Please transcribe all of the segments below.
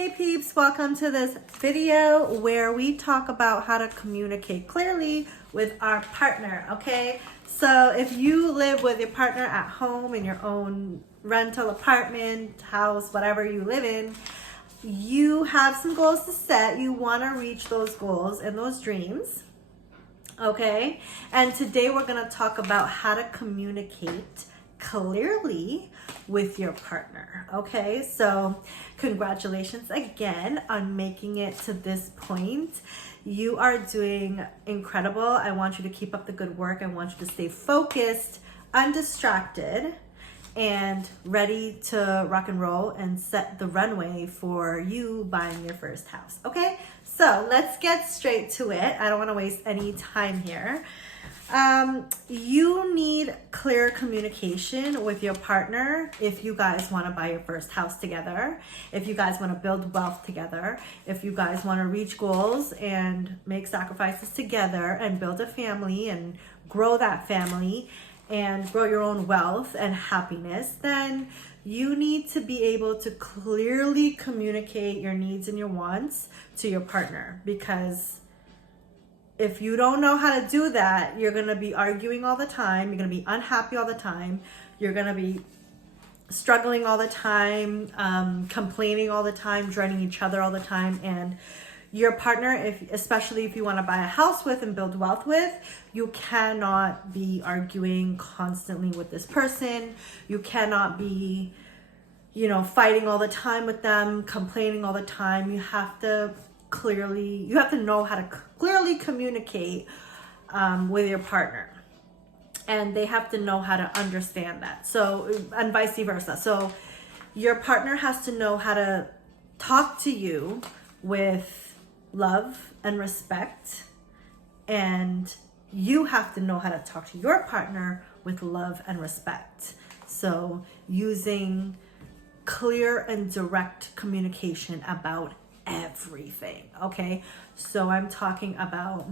Hey peeps, welcome to this video where we talk about how to communicate clearly with our partner, okay? So if you live with your partner at home in your own rental apartment, house, whatever you live in, you have some goals to set. You want to reach those goals and those dreams, okay? And today we're going to talk about how to communicate clearly with your partner, okay? So congratulations again on making it to this point. You are doing incredible. I want you to keep up the good work. I want you to stay focused, undistracted, and ready to rock and roll and set the runway for you buying your first house, okay? So let's get straight to it. I don't want to waste any time here. You need clear communication with your partner if you guys want to buy your first house together, if you guys want to build wealth together, if you guys want to reach goals and make sacrifices together and build a family and grow that family and grow your own wealth and happiness, then you need to be able to clearly communicate your needs and your wants to your partner, because if you don't know how to do that, you're going to be arguing all the time. You're going to be unhappy all the time. You're going to be struggling all the time, complaining all the time, dreading each other all the time. And your partner, especially if you want to buy a house with and build wealth with, you cannot be arguing constantly with this person. You cannot be, fighting all the time with them, complaining all the time. You have to know how to clearly communicate with your partner, and they have to know how to understand that. So, and vice versa. So your partner has to know how to talk to you with love and respect, and you have to know how to talk to your partner with love and respect. So using clear and direct communication about everything, okay? So I'm talking about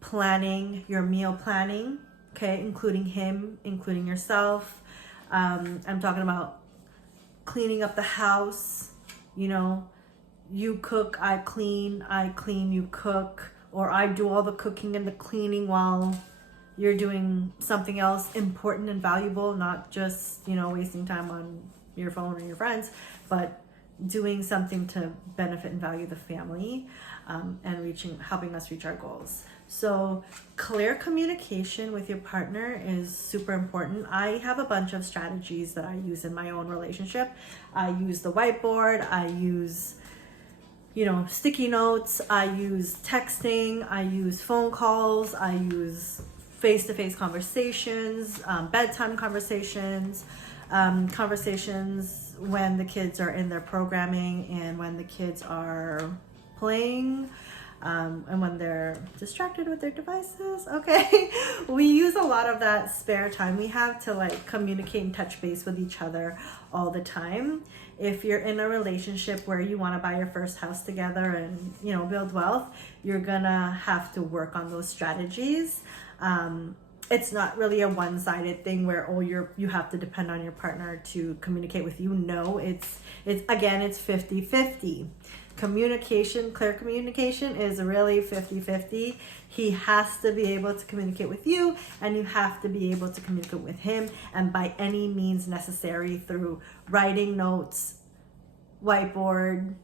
planning your meal planning, okay, including him, including yourself. I'm talking about cleaning up the house. You cook, I clean, you cook, or I do all the cooking and the cleaning while you're doing something else important and valuable, not just, wasting time on your phone or your friends, but doing something to benefit and value the family, and helping us reach our goals. So clear communication with your partner is super important. I have a bunch of strategies that I use in my own relationship. I use the whiteboard, I use sticky notes, I use texting, I use phone calls, I use face-to-face conversations, bedtime conversations, conversations when the kids are in their programming and when the kids are playing, and when they're distracted with their devices, okay? We use a lot of that spare time we have to communicate and touch base with each other all the time. If you're in a relationship where you want to buy your first house together and build wealth, you're gonna have to work on those strategies. It's not really a one-sided thing where you have to depend on your partner to communicate with you. No, it's 50-50. Clear communication is really 50-50. He has to be able to communicate with you, and you have to be able to communicate with him, and by any means necessary, through writing notes, whiteboard,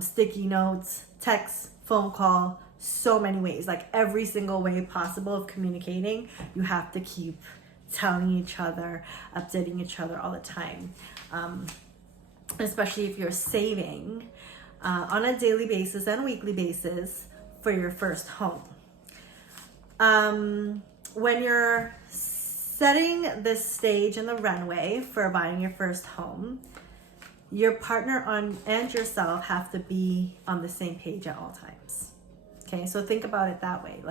sticky notes, text, phone call, so many ways, every single way possible of communicating. You have to keep telling each other, updating each other all the time, especially if you're saving on a daily basis and weekly basis for your first home. When you're setting this stage in the runway for buying your first home, your partner and yourself have to be on the same page at all times. Okay, so think about it that way.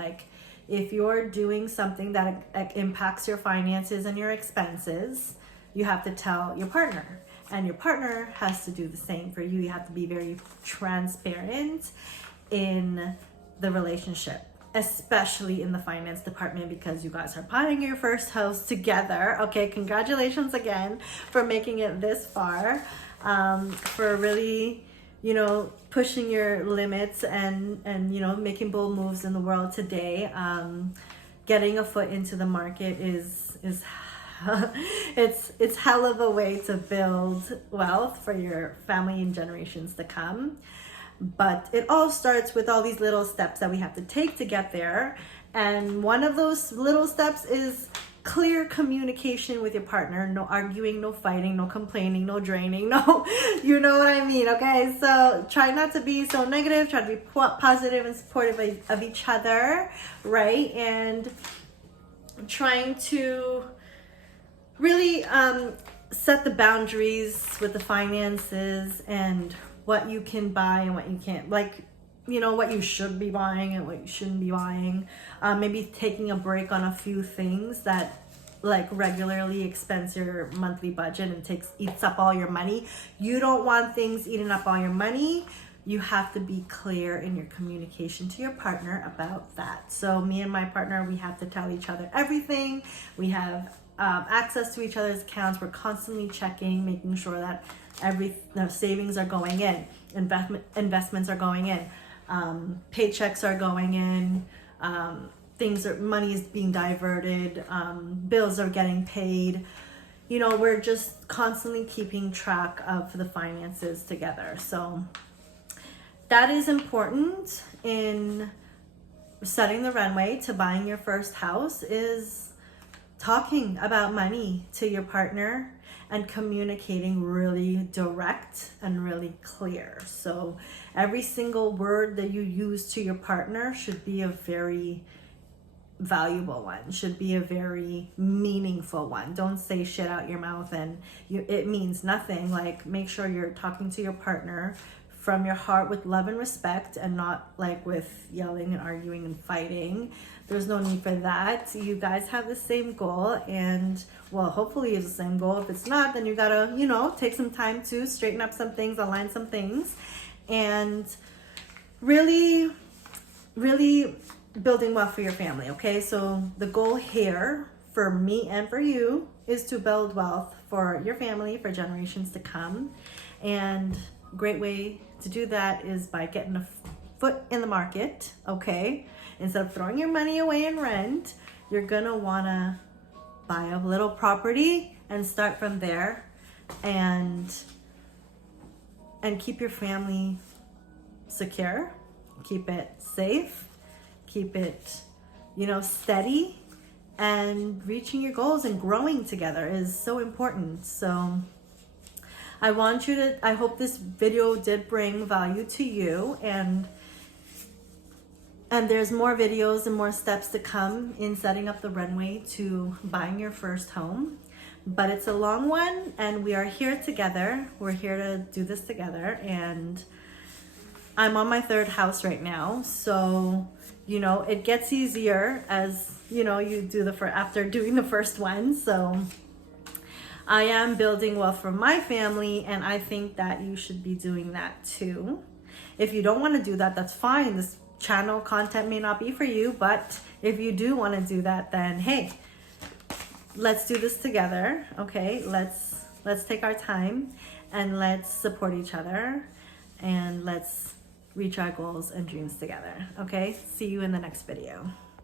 If you're doing something that impacts your finances and your expenses, you have to tell your partner, and your partner has to do the same for you. You have to be very transparent in the relationship, especially in the finance department, because you guys are buying your first house together. Okay, congratulations again for making it this far, for really you know, pushing your limits and you know, making bold moves in the world today. Getting a foot into the market is it's hell of a way to build wealth for your family and generations to come. But it all starts with all these little steps that we have to take to get there. And one of those little steps is clear communication with your partner. No arguing, no fighting, no complaining, no draining, no, you know what I mean, okay? So try not to be so negative, try to be positive and supportive of each other, right? And trying to really set the boundaries with the finances and what you can buy and what you can't, like, you know, what you should be buying and what you shouldn't be buying. Maybe taking a break on a few things that like regularly expense your monthly budget and eats up all your money. You don't want things eating up all your money. You have to be clear in your communication to your partner about that. So me and my partner, we have to tell each other everything. We have access to each other's accounts. We're constantly checking, making sure that savings are going in, investments are going in, paychecks are going in, money is being diverted, bills are getting paid. You know, we're just constantly keeping track of the finances together. So that is important in setting the runway to buying your first house, is talking about money to your partner and communicating really direct and really clear. So every single word that you use to your partner should be a very valuable one, should be a very meaningful one. Don't say shit out your mouth and it means nothing. Like, make sure you're talking to your partner from your heart with love and respect, and not like with yelling and arguing and fighting. There's no need for that. You guys have the same goal, and well, hopefully it's the same goal. If it's not, then you gotta, you know, take some time to straighten up some things, align some things, and really building wealth for your family. Okay, so the goal here for me and for you is to build wealth for your family for generations to come. And a great way to do that is by getting a foot in the market. Okay, instead of throwing your money away in rent, you're gonna wanna buy a little property and start from there, and keep your family secure, keep it safe, keep it, you know, steady, and reaching your goals and growing together is so important. So I hope this video did bring value to you, and there's more videos and more steps to come in setting up the runway to buying your first home. But it's a long one, and we are here together. We're here to do this together, and I'm on my third house right now. So, you know, it gets easier as, you know, you do after doing the first one. So I am building wealth for my family, and I think that you should be doing that too. If you don't want to do that, that's fine. This channel content may not be for you, but if you do want to do that, then hey, let's do this together. Okay, let's take our time and let's support each other, and let's reach our goals and dreams together. Okay, see you in the next video.